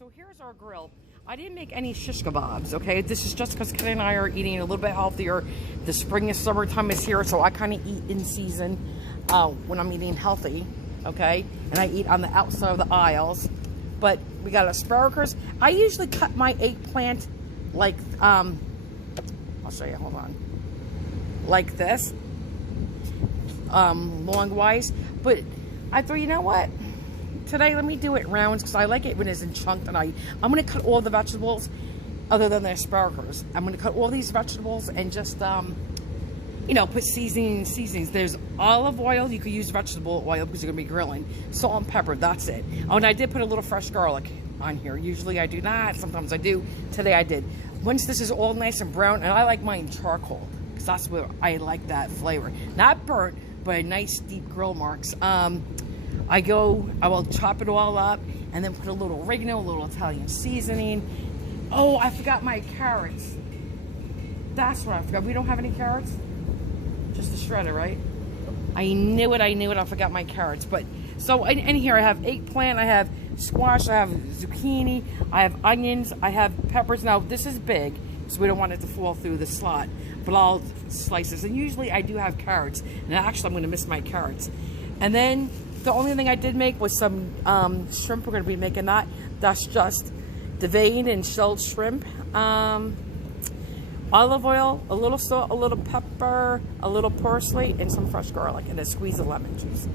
So here's our grill. I didn't make any shish kebabs, okay? This is just because Ken and I are eating a little bit healthier. The spring and summertime is here, so I kind of eat in season when I'm eating healthy, okay? And I eat on the outside of the aisles. But we got asparagus. I usually cut my eggplant like, I'll show you, hold on. Like this, long-wise. But I thought, you know what? Today, let me do it rounds because I like it when it's in chunks. And I'm going to cut all the vegetables other than the asparagus. I'm going to cut all these vegetables and just, you know, put seasonings. There's olive oil. You could use vegetable oil because you're going to be grilling. Salt and pepper. That's it. Oh, and I did put a little fresh garlic on here. Usually I do not. Sometimes I do. Today I did. Once this is all nice and brown, and I like mine charcoal because that's where I like that flavor. Not burnt, but a nice deep grill marks. I will chop it all up and then put a little oregano, a little Italian seasoning. Oh, I forgot my carrots. That's what I forgot. We don't have any carrots? Just the shredder, right? I knew it. I forgot my carrots. But so in here I have eggplant, I have squash, I have zucchini, I have onions, I have peppers. Now this is big, so we don't want it to fall through the slot. But I'll slice this. And usually I do have carrots. And actually I'm going to miss my carrots. And then the only thing I did make was some shrimp. We're going to be making that. That's just deveined and shelled shrimp. Olive oil, a little salt, a little pepper, a little parsley, and some fresh garlic, and a squeeze of lemon juice.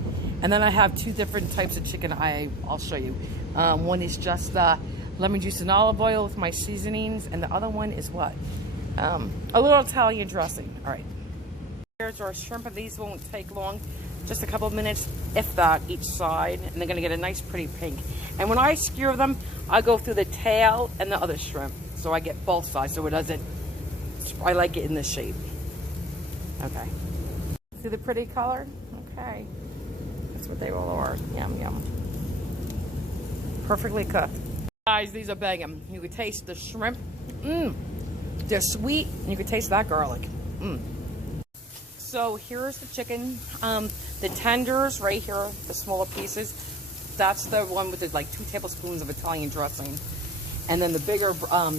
And then I have two different types of chicken I'll show you. One is just lemon juice and olive oil with my seasonings, and the other one is what? A little Italian dressing. All right. Here's our shrimp, and these won't take long. Just a couple of minutes, if that, each side, and they're going to get a nice pretty pink. And when I skewer them, I go through the tail and the other shrimp, so I get both sides, so it doesn't, I like it in this shape. Okay. See the pretty color? Okay. That's what they all are. Yum, yum. Perfectly cooked. Guys, these are banging. You can taste the shrimp. They're sweet, and you can taste that garlic. So here's the chicken. The tenders right here, the smaller pieces, that's the one with the, like 2 tablespoons of Italian dressing. And then the bigger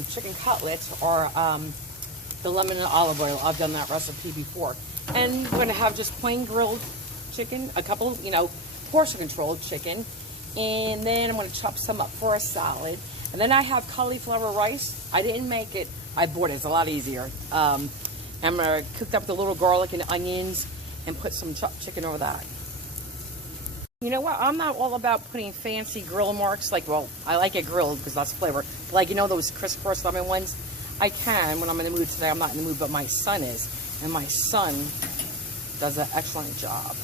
chicken cutlets are the lemon and olive oil. I've done that recipe before. And we're gonna have just plain grilled chicken, a couple, you know, portion controlled chicken. And then I'm gonna chop some up for a salad. And then I have cauliflower rice. I didn't make it, I bought it, it's a lot easier. I'm gonna cook up the little garlic and onions and put some chopped chicken over that. You know what? I'm not all about putting fancy grill marks. Like, well, I like it grilled because that's flavor. But like, you know those crisscross lemon ones? I can when I'm in the mood. Today I'm not in the mood, but my son is. And my son does an excellent job.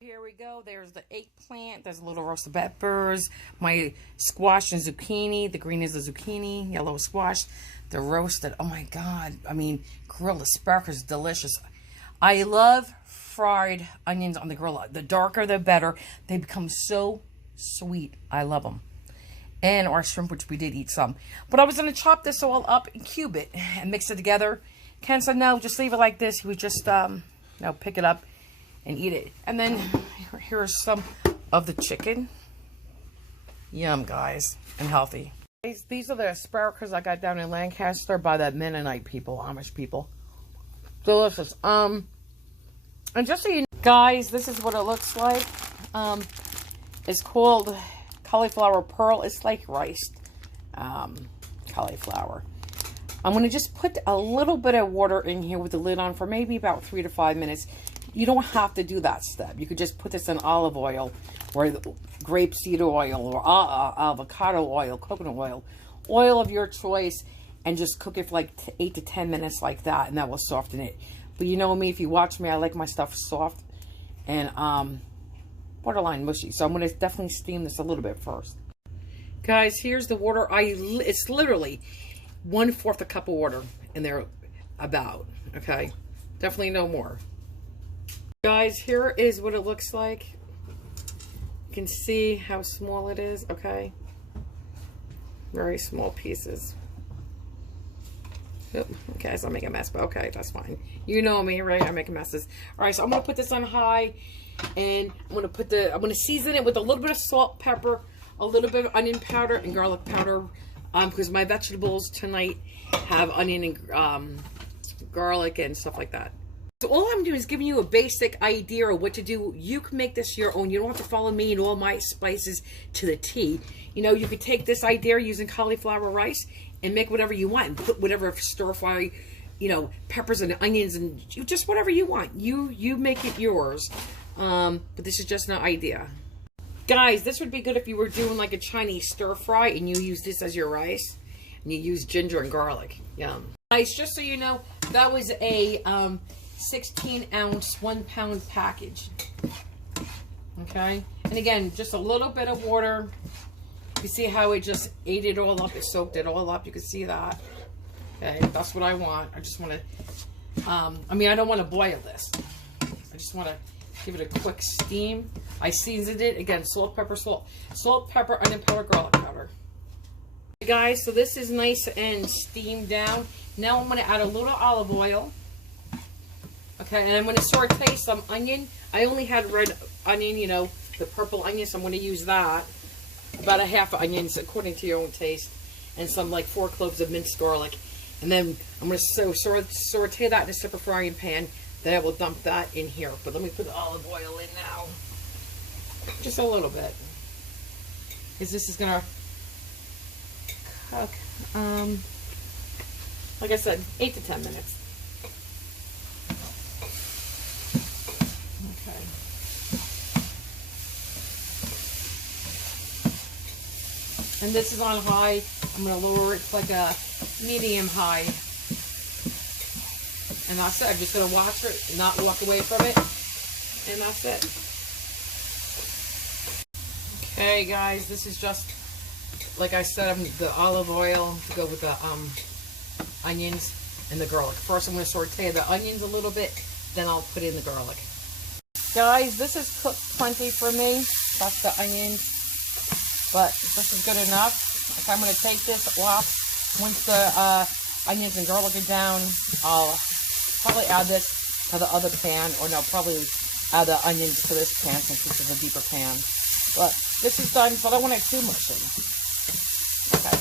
Here we go. There's the eggplant. There's a little roasted peppers. My squash and zucchini. The green is the zucchini. Yellow squash. The roasted. Oh my God. I mean, grilled asparagus is delicious. I love fried onions on the grill. The darker, the better. They become so sweet. I love them. And our shrimp, which we did eat some. But I was going to chop this all up and cube it and mix it together. Ken said, no, just leave it like this. He would just, pick it up and eat it. And then here's some of the chicken. Yum, guys. And healthy. These are the asparagus I got down in Lancaster by the Mennonite people, Amish people. Delicious. And just so you know, guys, this is what it looks like. It's called cauliflower pearl. It's like rice cauliflower. I'm going to just put a little bit of water in here with the lid on for maybe about 3 to 5 minutes. You don't have to do that step. You could just put this in olive oil or grapeseed oil or avocado oil, coconut oil, oil of your choice, and just cook it for like 8 to 10 minutes like that, and that will soften it. But you know me, if you watch me, I like my stuff soft and borderline mushy. So I'm going to definitely steam this a little bit first. Guys, here's the water. It's literally 1/4 a cup of water in there about, okay? Definitely no more. Guys, here is what it looks like. You can see how small it is, okay? Very small pieces. Okay, so I'm making a mess, but okay, that's fine. You know me, right? I make messes. All right, so I'm gonna put this on high, and I'm gonna season it with a little bit of salt, pepper, a little bit of onion powder and garlic powder because my vegetables tonight have onion and garlic and stuff like that. So all I'm doing is giving you a basic idea of what to do. You can make this your own. You don't have to follow me and all my spices to the T. You know, you could take this idea using cauliflower rice and make whatever you want and put whatever stir fry, you know, peppers and onions and just whatever you want. You make it yours. But this is just an idea. Guys, this would be good if you were doing like a Chinese stir fry and you use this as your rice. And you use ginger and garlic. Yum. Guys, just so you know, that was a 16-ounce, 1-pound package. Okay? And again, just a little bit of water. You see how it just ate it all up? It soaked it all up. You can see that. Okay? That's what I want. I just want to, I mean, I don't want to boil this. I just want to give it a quick steam. I seasoned it. Again, salt, pepper, salt. Salt, pepper, onion powder, garlic powder. Okay, guys, so this is nice and steamed down. Now I'm going to add a little olive oil. Okay, and I'm going to saute some onion. I only had red onion, you know, the purple onion, so I'm going to use that. About a half onions, according to your own taste. And some, like, 4 cloves of minced garlic. And then I'm going to saute that in a separate frying pan. Then I will dump that in here. But let me put the olive oil in now. Just a little bit. Because this is going to cook, like I said, 8 to 10 minutes. Okay. And this is on high. I'm going to lower it to like a medium high. And that's it. I'm just going to watch it and not walk away from it. And that's it. Okay, guys, this is just, like I said, the olive oil to go with the onions and the garlic. First, I'm going to saute the onions a little bit, then I'll put in the garlic. Guys, this is cooked plenty for me. That's the onions, but this is good enough. Okay, I'm going to take this off. Once the onions and garlic are down, I'll probably add this to the other pan, or no, probably add the onions to this pan since this is a deeper pan. But this is done, so I don't want to add too much in. Okay.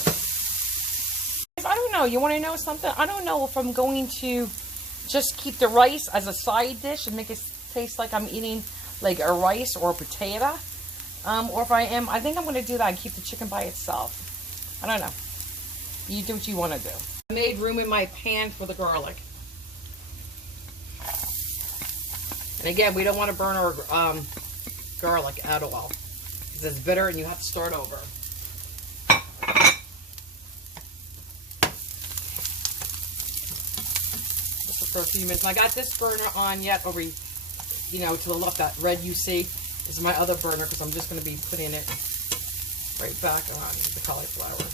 I don't know. You want to know something? I don't know if I'm going to just keep the rice as a side dish and make it taste like I'm eating like a rice or a potato. Or if I think I'm going to do that and keep the chicken by itself. I don't know. You do what you want to do. I made room in my pan for the garlic. And again, we don't want to burn our garlic at all. Because it's bitter and you have to start over. Just for a few minutes. And I got this burner on yet over, you know, to the left. That red you see is my other burner because I'm just going to be putting it right back on the cauliflower.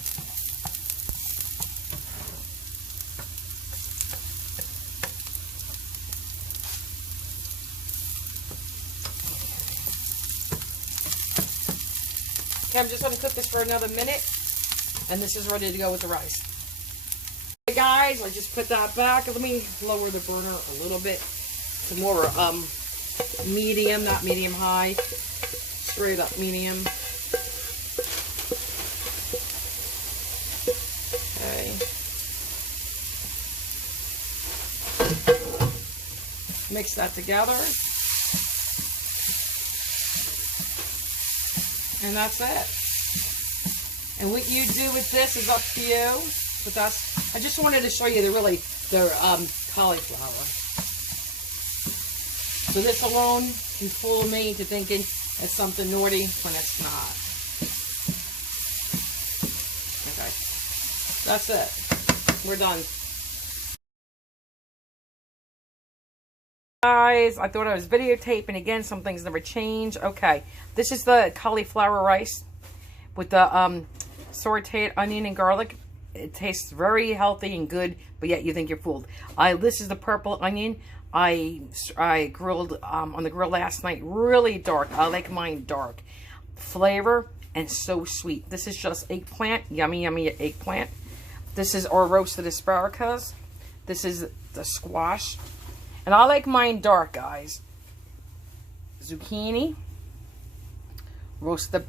Okay, I'm just going to cook this for another minute, and this is ready to go with the rice. Okay, guys, I just put that back. Let me lower the burner a little bit to more medium, not medium high, straight up medium. Okay. Mix that together. And that's it. And what you do with this is up to you. But I just wanted to show you the cauliflower. So this alone can fool me into thinking it's something naughty when it's not. Okay. That's it. We're done. Guys, I thought I was videotaping again. Some things never change. Okay, this is the cauliflower rice with the sauteed onion and garlic. It tastes very healthy and good, but yet you think you're fooled. This is the purple onion. I grilled on the grill last night. Really dark. I like mine dark. Flavor and so sweet. This is just eggplant. Yummy, yummy eggplant. This is our roasted asparagus. This is the squash. And I like mine dark, guys. Zucchini, roasted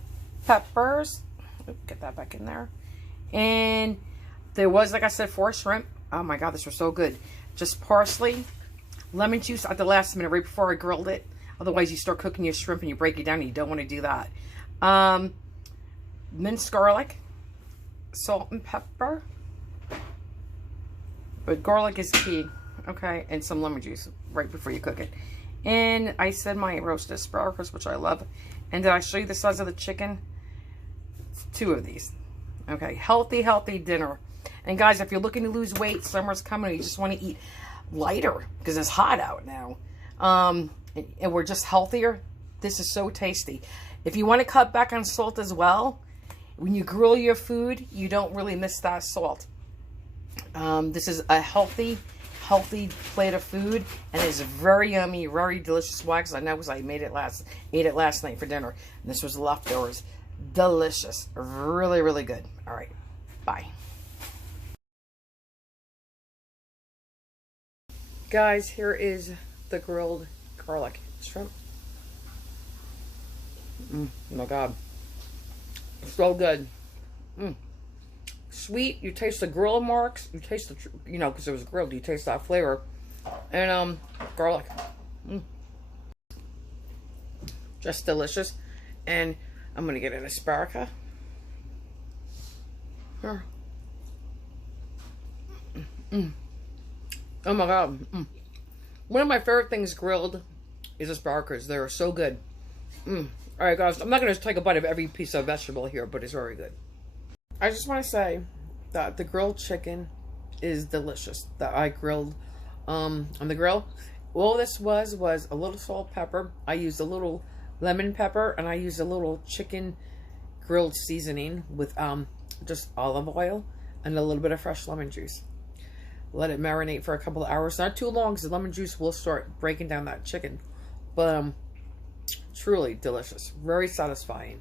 peppers. Oops, get that back in there. And there was, like I said, 4 shrimp. Oh my God, this was so good. Just parsley, lemon juice at the last minute, right before I grilled it. Otherwise, you start cooking your shrimp and you break it down, and you don't want to do that. Minced garlic, salt and pepper. But garlic is key, okay? And some lemon juice right before you cook it. And I said my roasted asparagus, which I love. And did I show you the size of the chicken? 2 of these. Okay, healthy, healthy dinner. And guys, if you're looking to lose weight, summer's coming, and you just want to eat lighter because it's hot out now, and we're just healthier, this is so tasty. If you want to cut back on salt as well, when you grill your food, you don't really miss that salt. This is a healthy plate of food, and it's very yummy, very delicious. Why? Because I know, because I ate it last night for dinner, and this was leftovers. Delicious, really, really good. All right, bye. Guys, here is the grilled garlic shrimp. Oh my God, so good. Sweet, you taste the grill marks, you taste the, you know, because it was grilled, you taste that flavor. And garlic, just delicious. And I'm gonna get an asparagus here. Oh my God, one of my favorite things grilled is asparagus. They're so good. All right, guys, I'm not gonna take a bite of every piece of vegetable here, but it's very good. I just want to say that the grilled chicken is delicious that I grilled on the grill. All this was a little salt, pepper. I used a little lemon pepper, and I used a little chicken grilled seasoning with just olive oil and a little bit of fresh lemon juice. Let it marinate for a couple of hours. Not too long, because the lemon juice will start breaking down that chicken. But truly delicious. Very satisfying.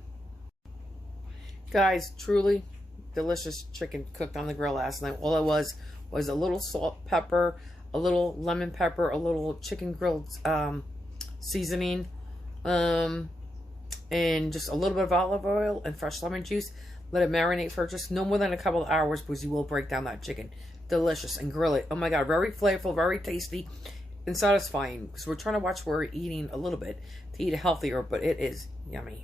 Guys, truly delicious chicken cooked on the grill last night. All it was a little salt, pepper, a little lemon pepper, a little chicken grilled seasoning, and just a little bit of olive oil and fresh lemon juice. Let it marinate for just no more than a couple of hours, because you will break down that chicken. Delicious. And grill it. Oh my God, very flavorful, very tasty, and satisfying. Because we're trying to watch where we're eating a little bit to eat healthier, but it is yummy.